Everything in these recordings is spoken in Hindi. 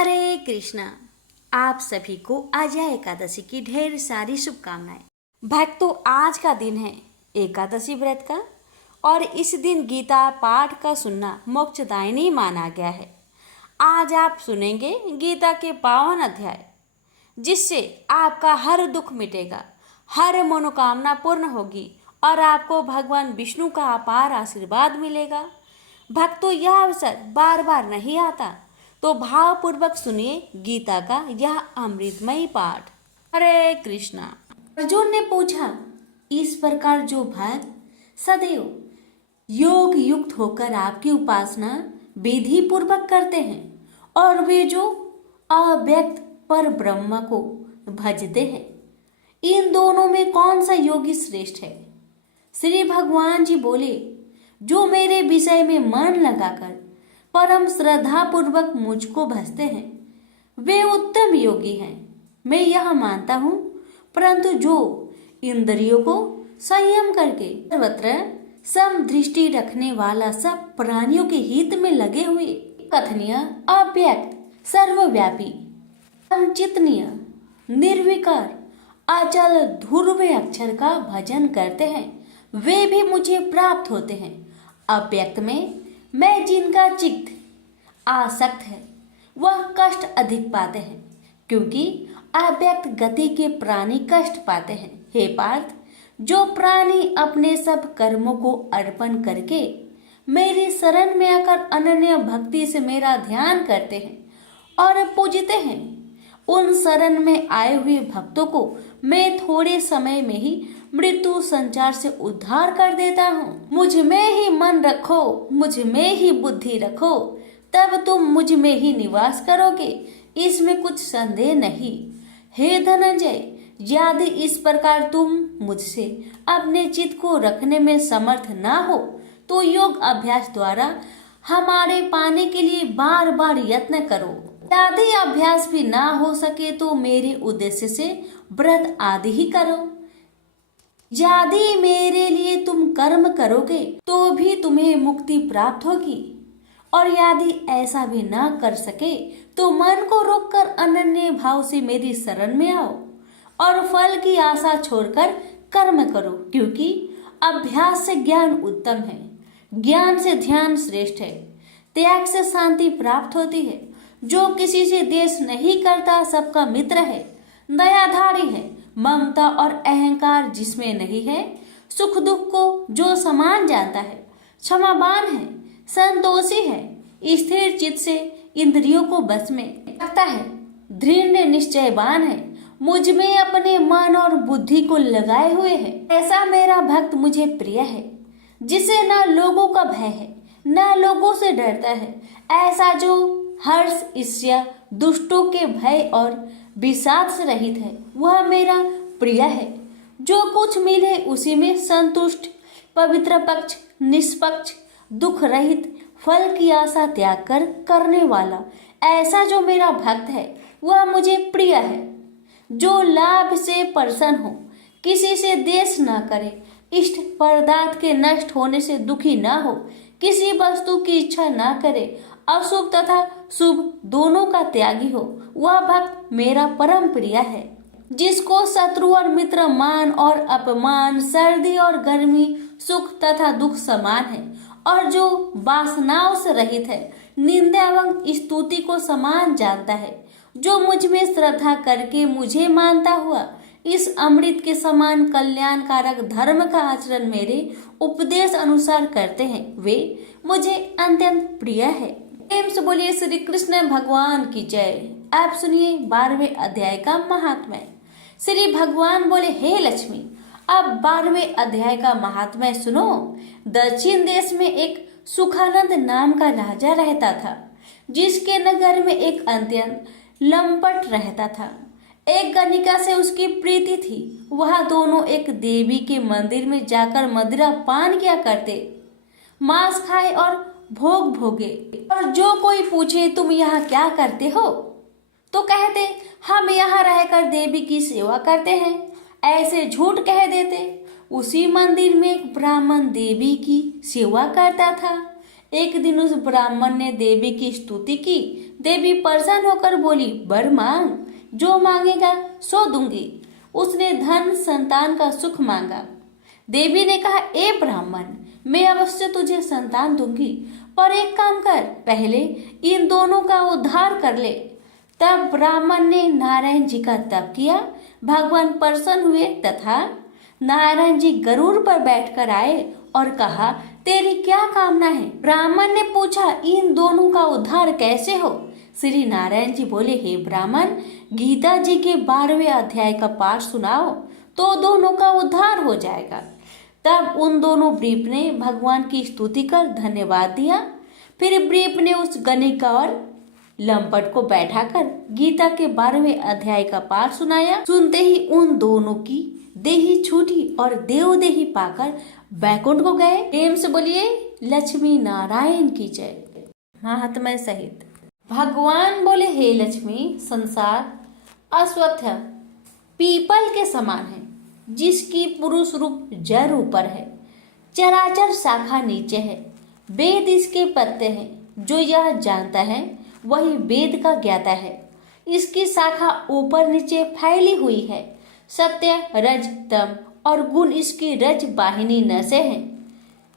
हरे कृष्णा। आप सभी को अजय एकादशी की ढेर सारी शुभकामनाएं। भक्तों, आज का दिन है एकादशी व्रत का और इस दिन गीता पाठ का सुनना मोक्षदायिनी माना गया है। आज आप सुनेंगे गीता के पावन अध्याय, जिससे आपका हर दुख मिटेगा, हर मनोकामना पूर्ण होगी और आपको भगवान विष्णु का अपार आशीर्वाद मिलेगा। भक्तों, यह अवसर बार बार नहीं आता, तो भावपूर्वक सुनिए गीता का यह अमृतमयी पाठ। हरे कृष्णा। अर्जुन ने पूछा, इस प्रकार जो भक्त सदैव योग युक्त होकर आपकी उपासना विधि पूर्वक करते हैं और वे जो अव्यक्त पर ब्रह्म को भजते हैं, इन दोनों में कौन सा योगी श्रेष्ठ है? श्री भगवान जी बोले, जो मेरे विषय में मन लगाकर परम श्रद्धा पूर्वक मुझको भजते हैं, वे उत्तम योगी हैं। मैं यह मानता हूँ, परंतु जो इंद्रियों को संयम करके सर्वत्र समदृष्टि रखने वाला, सब प्राणियों के हित में लगे हुए, कथनीय, अव्यक्त, सर्वव्यापी, अचिंतनीय, निर्विकार, अचल ध्रुव अक्षर का भजन करते हैं, वे भी मुझे प्राप्त होते हैं। अव्यक्त में मैं जिनका चित्त आसक्त है, वह कष्ट अधिक पाते हैं, क्योंकि अव्यक्त गति के प्राणी कष्ट पाते हैं। हे पार्थ, जो प्राणी अपने सब कर्मों को अर्पण करके मेरी शरण में आकर अनन्य भक्ति से मेरा ध्यान करते हैं और पूजते हैं, उन शरण में आए हुए भक्तों को मैं थोड़े समय में ही मृत्यु संचार से उद्धार कर देता हूँ। मुझ में ही मन रखो, मुझ में ही बुद्धि रखो, तब तुम मुझ में ही निवास करोगे, इसमें कुछ संदेह नहीं। हे धनंजय, यदि इस प्रकार तुम मुझसे अपने चित्त को रखने में समर्थ ना हो, तो योग अभ्यास द्वारा हमारे पाने के लिए बार बार यत्न करो। यदि अभ्यास भी ना हो सके तो मेरे उद्देश्य से व्रत आदि ही करो। यदि मेरे लिए तुम कर्म करोगे तो भी तुम्हें मुक्ति प्राप्त होगी, और यदि ऐसा भी ना कर सके तो मन को रोककर अनन्य भाव से मेरी शरण में आओ और फल की आशा छोड़कर कर्म करो, क्योंकि अभ्यास से ज्ञान उत्तम है, ज्ञान से ध्यान श्रेष्ठ है, त्याग से शांति प्राप्त होती है। जो किसी से द्वेष नहीं करता सबका मित्र है, दयाधारी है, ममता और अहंकार जिसमें नहीं है, सुख दुख को जो समान जानता है, क्षमावान है, संतोषी है, स्थिर चित्त से इंद्रियों को बस में रखता है, दृढ़ निश्चयवान है, मुझ में अपने मन और बुद्धि को लगाए हुए है, ऐसा मेरा भक्त मुझे प्रिय है, जिसे न लोगों का भय है न लोगों से डरता है। ऐसा जो हर्ष, ईर्ष्या, दुष्टों के भय और विषाद से रहित है, वह मेरा प्रिय है। जो कुछ मिले उसी में संतुष्ट, पवित्र पक्ष, निष्पक्ष, दुख रहित, फल की आशा त्याग कर करने वाला, ऐसा जो मेरा भक्त है वह मुझे प्रिय है। जो लाभ से प्रसन्न हो, किसी से द्वेष न करे, इष्ट पदार्थ के नष्ट होने से दुखी न हो, किसी वस्तु की इच्छा न करे, अशुभ तथा शुभ दोनों का त्यागी हो, वह भक्त मेरा परम प्रिय है। जिसको शत्रु और मित्र, मान और अपमान, सर्दी और गर्मी, सुख तथा दुख समान है, और जो वासनाओं से रहित है, निंदा एवं स्तुति को समान जानता है, जो मुझ में श्रद्धा करके मुझे मानता हुआ इस अमृत के समान कल्याणकारक धर्म का आचरण मेरे उपदेश अनुसार करते हैं, वे मुझे अत्यंत प्रिय है। प्रेम से बोलिए श्री कृष्ण भगवान की जय। आप सुनिए 12वें अध्याय का महात्म्य। श्री भगवान बोले, हे लक्ष्मी, अब 12वें अध्याय का महात्म्य सुनो। दक्षिण देश में एक सुखानंद नाम का राजा रहता था, जिसके नगर में एक अत्यंत लंपट रहता था। एक गणिका से उसकी प्रीति थी। वह दोनों एक देवी के मंदिर में जाकर मदिरा पान किया करते, मांस खाए और भोग भोगे। और जो कोई पूछे तुम यहाँ क्या करते हो, तो कहते हम यहाँ रहकर देवी की सेवा करते हैं, ऐसे झूठ कह देते। उसी मंदिर में एक ब्राह्मण देवी की सेवा करता था। एक दिन उस ब्राह्मण ने देवी की स्तुति की। देवी परेशान होकर बोली, वर मांग, जो मांगेगा सो दूंगी। उसने धन संतान का सुख मांगा। देवी ने कहा, ए ब्राह्मण, मैं अवश्य तुझे संतान दूंगी, पर एक काम कर, पहले इन दोनों का उद्धार कर ले। तब ब्राह्मण ने नारायण जी का तप किया। भगवान प्रसन्न हुए तथा नारायण जी गरुड़ पर बैठकर आए और कहा, तेरी क्या कामना है? ब्राह्मण ने पूछा, इन दोनों का उद्धार कैसे हो? श्री नारायण जी बोले, हे ब्राह्मण, गीता जी के 12वें अध्याय का पाठ सुनाओ तो दोनों का उद्धार हो जाएगा। तब उन दोनों ब्रीप ने भगवान की स्तुति कर धन्यवाद दिया। फिर ब्रीप ने उस गणिक और लंपट को बैठाकर गीता के 12वें अध्याय का पाठ सुनाया। सुनते ही उन दोनों की देही छूटी और देवदेही पाकर बैकुंठ को गए। प्रेम से बोलिए लक्ष्मी नारायण की जय। महात्मा सहित भगवान बोले, हे लक्ष्मी, संसार अश्वत्थ पीपल के समान है, जिसकी पुरुष रूप जड़ ऊपर है, चराचर शाखा नीचे है, वेद इसके पत्ते हैं। जो यह जानता है वही वेद का ज्ञाता है। इसकी शाखा ऊपर नीचे फैली हुई है। सत्य, रज, तम और गुण इसकी रज वाहिनी नसें हैं,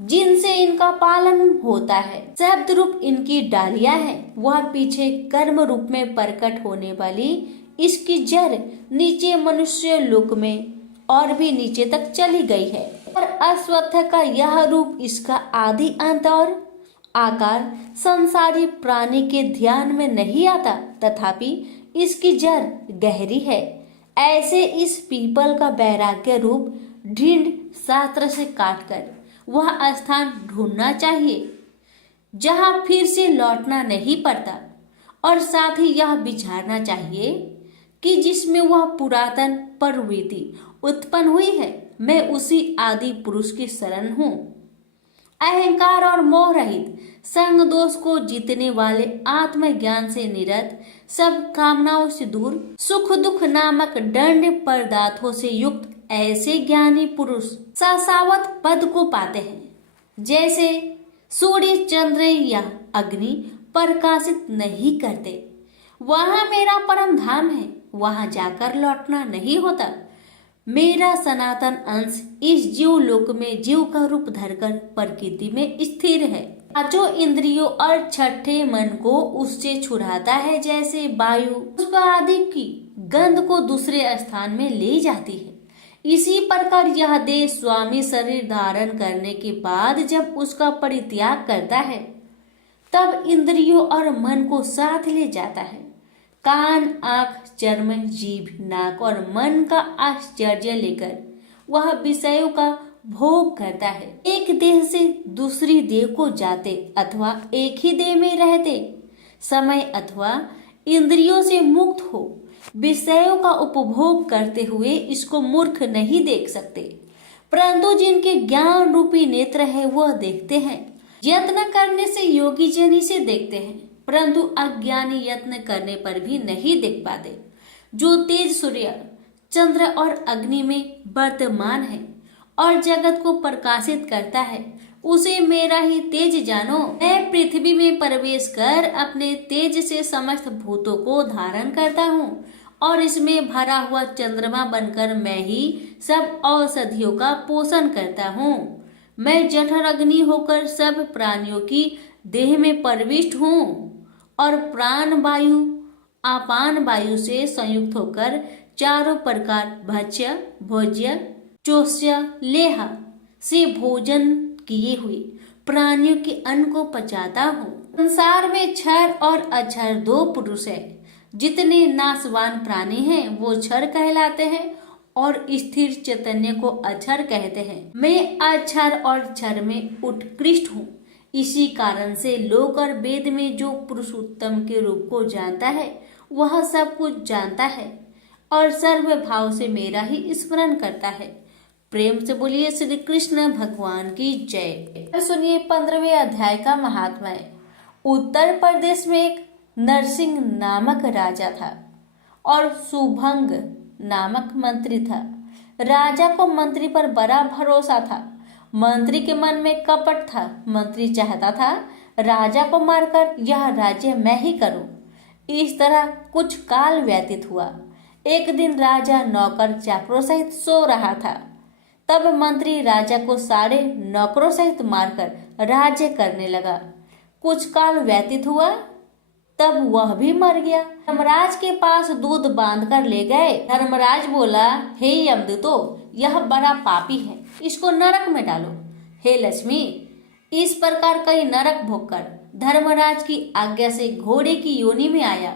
जिनसे इनका पालन होता है। शब्द रूप इनकी डालियां हैं। वह पीछे कर्म रूप में प्रकट होने वाली इसकी जड़ नीचे मनुष्य लोक में और भी नीचे तक चली गई है। और अश्वत्थ का यह रूप इसका आदि अंत और आकार संसारी प्राणी के ध्यान में नहीं आता, तथापि इसकी जड़ गहरी है। ऐसे इस पीपल का वैराग्य रूप ढींड शास्त्र से काटकर वह स्थान ढूंढना चाहिए जहां फिर से लौटना नहीं पड़ता, और साथ ही यह विचारना चाहिए कि जिसमें वह पुरातन प्रवृत्ति उत्पन्न हुई है, मैं उसी आदि पुरुष की शरण हूँ। अहंकार और मोह रहित, संग दोष को जीतने वाले, आत्मज्ञान से निरत, सब कामनाओं से दूर, सुख दुख नामक दंड पदार्थों से युक्त ऐसे ज्ञानी पुरुष शाश्वत पद को पाते हैं। जैसे सूर्य, चंद्र या अग्नि प्रकाशित नहीं करते, वहां मेरा परम धाम है, वहां जाकर लौटना नहीं होता। मेरा सनातन अंश इस जीव लोक में जीव का रूप धरकर प्रकृति में स्थिर है। पांचों इंद्रियों और छठे मन को उससे छुड़ाता है, जैसे वायु पुष्प आदि की गंध को दूसरे स्थान में ले जाती है। इसी प्रकार यह देह स्वामी शरीर धारण करने के बाद जब उसका परित्याग करता है, तब इंद्रियों और मन को साथ ले जाता है। कान, आंख, चर्म, जीभ, नाक और मन का आश्चर्य लेकर वह विषयों का भोग करता है। एक देह से दूसरी देह को जाते अथवा एक ही देह में रहते समय अथवा इंद्रियों से मुक्त हो विषयों का उपभोग करते हुए इसको मूर्ख नहीं देख सकते, परंतु जिनके ज्ञान रूपी नेत्र है वह देखते हैं। यत्न करने से योगी जन इसे देखते हैं, परंतु अज्ञानी यत्न करने पर भी नहीं देख पाते। जो तेज सूर्य, चंद्र और अग्नि में वर्तमान है और जगत को प्रकाशित करता है, उसे मेरा ही तेज जानो। मैं पृथ्वी में प्रवेश कर अपने तेज से समस्त भूतों को धारण करता हूँ, और इसमें भरा हुआ चंद्रमा बनकर मैं ही सब औषधियों का पोषण करता हूँ। मैं जठर अग्नि होकर सब प्राणियों की देह में प्रविष्ट हूँ, और प्राण वायु अपान वायु से संयुक्त होकर चारों प्रकार भक्ष्य, भोज्य, चोष्य, लेह से भोजन किए हुए प्राणियों के अन्न को पचाता हूँ। संसार में क्षर और अक्षर दो पुरुष है। जितने नाशवान प्राणी हैं वो क्षर कहलाते हैं और स्थिर चैतन्य को अक्षर कहते हैं। मैं अक्षर और क्षर में उत्कृष्ट हूँ। इसी कारण से लोक और वेद में जो पुरुषोत्तम के रूप को जानता है वह सब कुछ जानता है और सर्व भाव से मेरा ही स्मरण करता है। प्रेम से बोलिए श्री कृष्ण भगवान की जय। सुनिए 15वें अध्याय का महात्मा है। उत्तर प्रदेश में एक नरसिंह नामक राजा था और सुभंग नामक मंत्री था। राजा को मंत्री पर बड़ा भरोसा था। मंत्री के मन में कपट था। मंत्री चाहता था राजा को मारकर यह राज्य मैं ही करूं। इस तरह कुछ काल व्यतीत हुआ। एक दिन राजा नौकर चाकरों सहित सो रहा था। तब मंत्री राजा को सारे नौकरों सहित मारकर राज्य करने लगा। कुछ काल व्यतीत हुआ, तब वह भी मर गया। धर्मराज के पास दूध बांध कर ले गए। धर्मराज बोला, हे यमदूतो, यह बड़ा पापी है, इसको नरक में डालो। हे लक्ष्मी, इस प्रकार कई नरक भोगकर धर्मराज की आज्ञा से घोड़े की योनि में आया।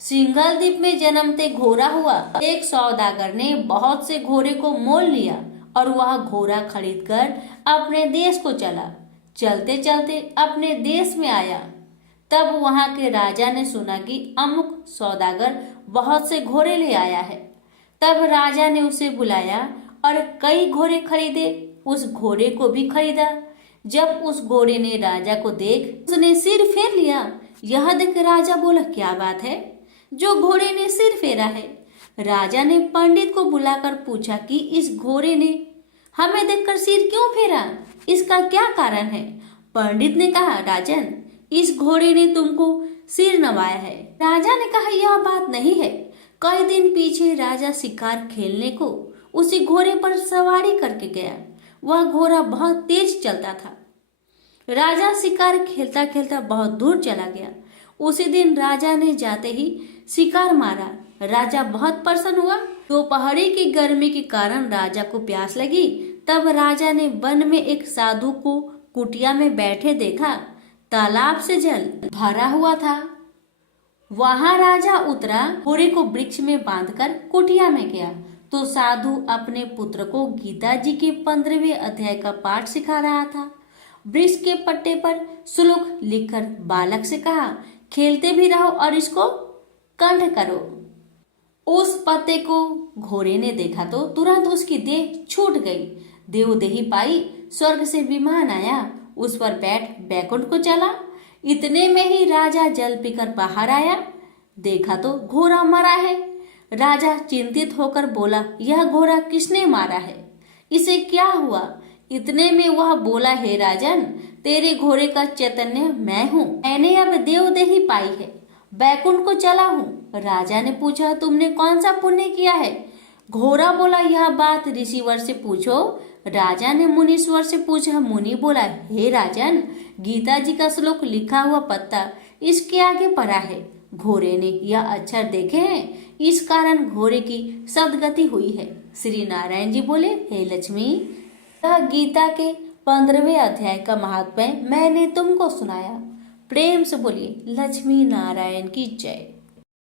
सिंघल द्वीप में जन्मते घोड़ा हुआ। एक सौदागर ने बहुत से घोड़े को मोल लिया और वह घोड़ा खरीदकर अपने देश को चला। चलते चलते अपने देश में आया। तब वहां के राजा ने सुना कि अमुक सौदागर बहुत से घोड़े ले आया है। तब राजा ने उसे बुलाया और कई घोड़े खरीदे। उस घोड़े को भी खरीदा। जब उस घोड़े ने राजा को देख उसने सिर फेर लिया। यह देख राजा बोला, क्या बात है जो घोड़े ने सिर फेरा है? राजा ने पंडित को बुलाकर पूछा कि इस घोड़े ने हमें देखकर सिर क्यों फेरा, इसका क्या कारण है? पंडित ने कहा, राजन, इस घोड़े ने तुमको सिर नवाया है। राजा ने कहा, यह बात नहीं है। कई दिन पीछे राजा शिकार खेलने को उसी घोड़े पर सवारी करके गया। वह घोड़ा बहुत तेज चलता था। राजा शिकार खेलता खेलता बहुत दूर चला गया। उसी दिन राजा ने जाते ही शिकार मारा। राजा बहुत प्रसन्न हुआ। दोपहरी की गर्मी के कारण राजा को प्यास लगी। तब राजा ने वन में एक साधु को कुटिया में बैठे देखा। तालाब से जल भरा हुआ था। वहां राजा उतरा, घोड़े को वृक्ष में बांधकर कुटिया में गया तो साधु अपने पुत्र को गीता जी के 15वें अध्याय का पाठ सिखा रहा था। वृक्ष के पट्टे पर श्लोक लिखकर बालक से कहा, खेलते भी रहो और इसको कंठ करो। उस पत्ते को घोड़े ने देखा तो तुरंत उसकी देह छूट गई। देवदेही पाई, स्वर्ग से विमान आया, उस पर बैठ बैकुंठ को चला। इतने में ही राजा जल पीकर बाहर आया। देखा तो घोड़ा मरा है। राजा चिंतित होकर बोला, यह घोड़ा किसने मारा है? इसे क्या हुआ? इतने में वह बोला, हे राजन, तेरे घोड़े का चैतन्य मैं हूँ। मैंने अब देवदेही पाई है, बैकुंठ को चला हूँ। राजा ने पूछा, तुमने कौन सा पुण्य किया है? घोड़ा बोला, यह बात ऋषिवर से पूछो। राजा ने मुनीश्वर से पूछा। मुनि बोला, हे राजन, गीता जी का श्लोक लिखा हुआ पत्ता इसके आगे पड़ा है। घोड़े ने यह अक्षर देखे हैं, इस कारण घोड़े की सदगति हुई है। श्री नारायण जी बोले, हे लक्ष्मी, यह गीता के 15वें अध्याय का महात्म्य मैंने तुमको सुनाया। प्रेम से बोलिए लक्ष्मी नारायण की जय।